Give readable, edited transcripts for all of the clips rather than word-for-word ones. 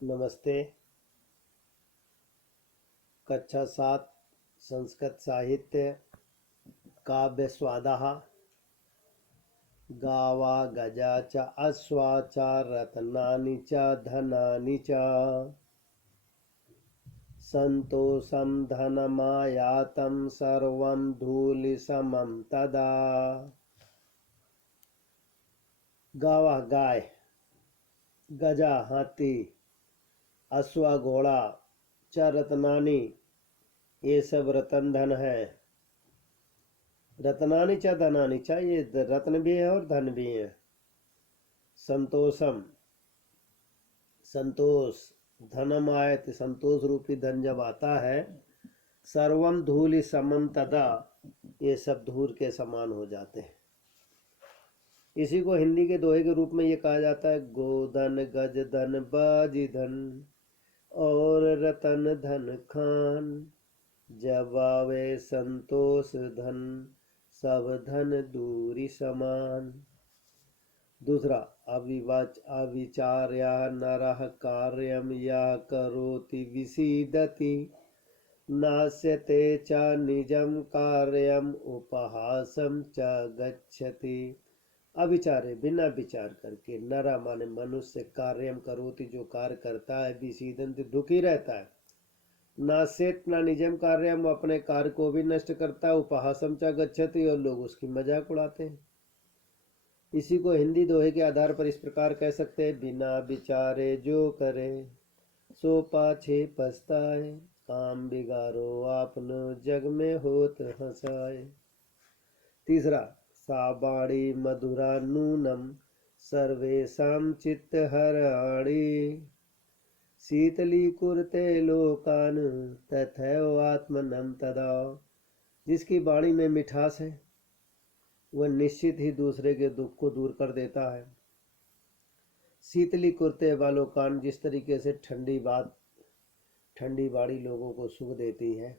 नमस्ते। कक्षा 7 संस्कृत साहित्य काव्य स्वादाः गावा गजा च अश्वा च रत्नानि च धनानि च संतोषं धनमायातं सर्वं धूलिसमं तदा। गावा गाय, गजा हाथी, अश्वा घोड़ा, च रत्नानि ये सब रतन धन है। रत्नानि च धनानि च ये रत्न भी है और धन भी है। संतोषम संतोष, धनम आयत संतोष रूपी धन जब आता है, सर्वम धूलि समम तदा ये सब धूल के समान हो जाते हैं। इसी को हिंदी के दोहे के रूप में ये कहा जाता है, गोधन गज धन बाजी धन और रतन धन खान, जब आवे संतोष धन सब धन दूरी समान। दूसरा, अविचार्या नरः कार्यम या करोति विसीदति, नास्यते च निजम कार्यम उपहासम च गच्छति। अविचारे बिना विचार करके, नरा माने मनुष्य, कार्यम करोति जो कार्य करता है, विसीदंति दुखी रहता है, नास्यत ना निजम कार्यम अपने कार्य को भी नष्ट करता है, उपहासम च गच्छति और लोग उसकी मजाक उड़ाते हैं। इसी को हिंदी दोहे के आधार पर इस प्रकार कह सकते हैं, बिना विचारे जो करे सो पाछे पछताए, काम बिगाड़ो आपनो जग में होत हंसाए। तीसरा, साबाड़ी मधुरा नूनम सर्वेशम चित्त हराणी, शीतली कुरते लोकान तथैव आत्मनम तदा। जिसकी वाणी में मिठास है वह निश्चित ही दूसरे के दुख को दूर कर देता है। शीतली कुर्ते वालों कान, जिस तरीके से ठंडी बाड़ी लोगों को सुख देती है,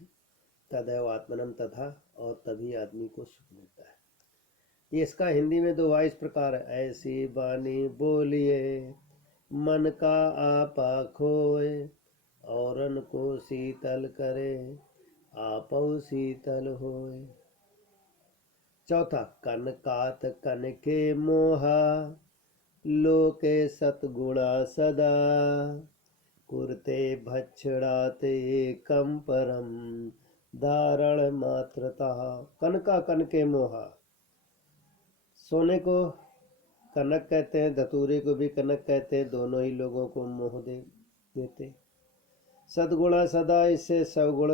तदैव आत्मनम तथा, और तभी आदमी को सुख मिलता है। इसका हिंदी में दोहा इस प्रकार है, ऐसी बानी बोलिए मन का आपा खोए, औरन को शीतल करे आपौ शीतल होए। चौथा, कनकात कनके मोहा लोके सतगुणा सदा, कुरते भक्षणाते एकम परम धारण मात्रता। कनका कनके मोहा, सोने को कनक कहते हैं, धतूरे को भी कनक कहते हैं, दोनों ही लोगों को मोह देते। सद्गुणा सदा, इससे सवगुण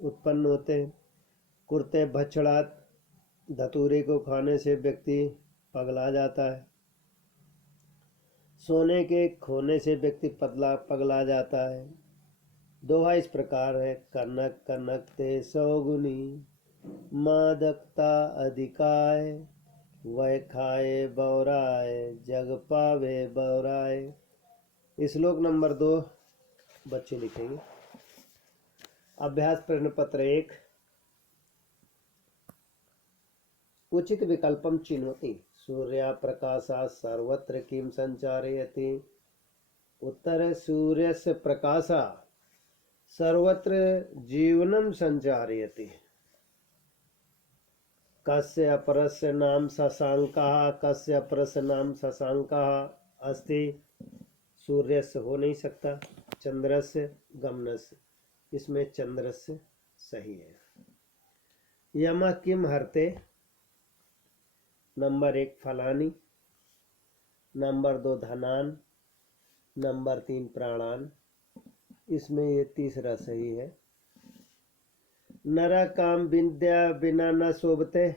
उत्पन्न होते हैं। कुरते भक्षणात, धतूरे को खाने से व्यक्ति पगला जाता है। सोने के खोने से व्यक्ति पगला जाता है। दोहा इस प्रकार है, कनक कनक ते सौगुनी, मादकता अधिकाय, वह खाए बौराए जग पावे बौराए। श्लोक नंबर 2 बच्चे लिखेंगे। अभ्यास प्रश्न पत्र 1, उचित विकल्पम चिन्वति, सूर्य प्रकाशा सर्वत्र किम संचारयति। उत्तर, सूर्यस्य प्रकाशा सर्वत्र जीवनम संचारयति। कस्य अपरस्य नाम शशांकः, कस्य अपरस्य नाम शशांकः अस्ति। सूर्यस्य हो नहीं सकता, चंद्रस्य गमनस्य, इसमें चंद्रस्य सही है। यम किम हरते, नंबर 1 फलानी, नंबर 2 धनान, नंबर 3 प्राणान, इसमें ये तीसरा सही है। नरा काम विद्या बिना न शोभते,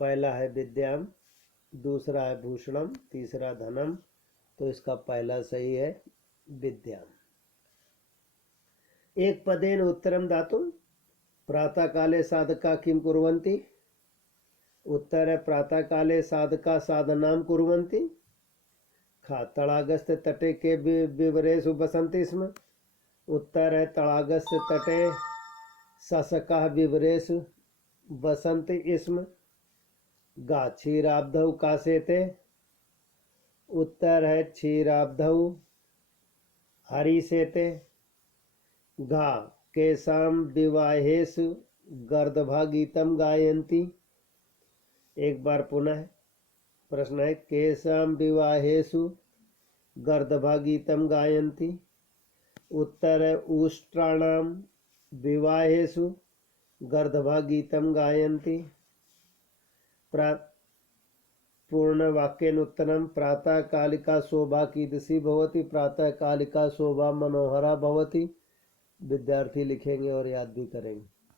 पहला है विद्याम, दूसरा है भूषणम, तीसरा धनम, तो इसका पहला सही है विद्याम। एक पदेन उत्तरम दातुम, प्रातः काले साधका किम कुर्वन्ति। उत्तर है, प्रातः काले साधका साधनाम कुर्वन्ति। खा, तड़ागस्थ तटे के विवरेषु बसन्ति स्म। उत्तर है, तड़ागस्थ तटे शशका विवरेषु बसन्ति स्म। गा, क्षीराब्धौ कासेते। उत्तर है, क्षीराब्धौ हरिसेते घा केसाम विवाहेषु गर्दभागीतम गायन्ति। एक बार पुनः प्रश्न है, केसाम विवाहेषु गर्दभागीतम गायन्ति। उत्तर है, उष्ट्राणाम विवाहेषु गर्दभागीतम गायन्ति। पूर्ण वाक्येन उत्तरम, प्रातः कालिका शोभा कीदृशी भवति, प्रातः कालिका शोभा मनोहरा भवति। विद्यार्थी लिखेंगे और याद भी करेंगे।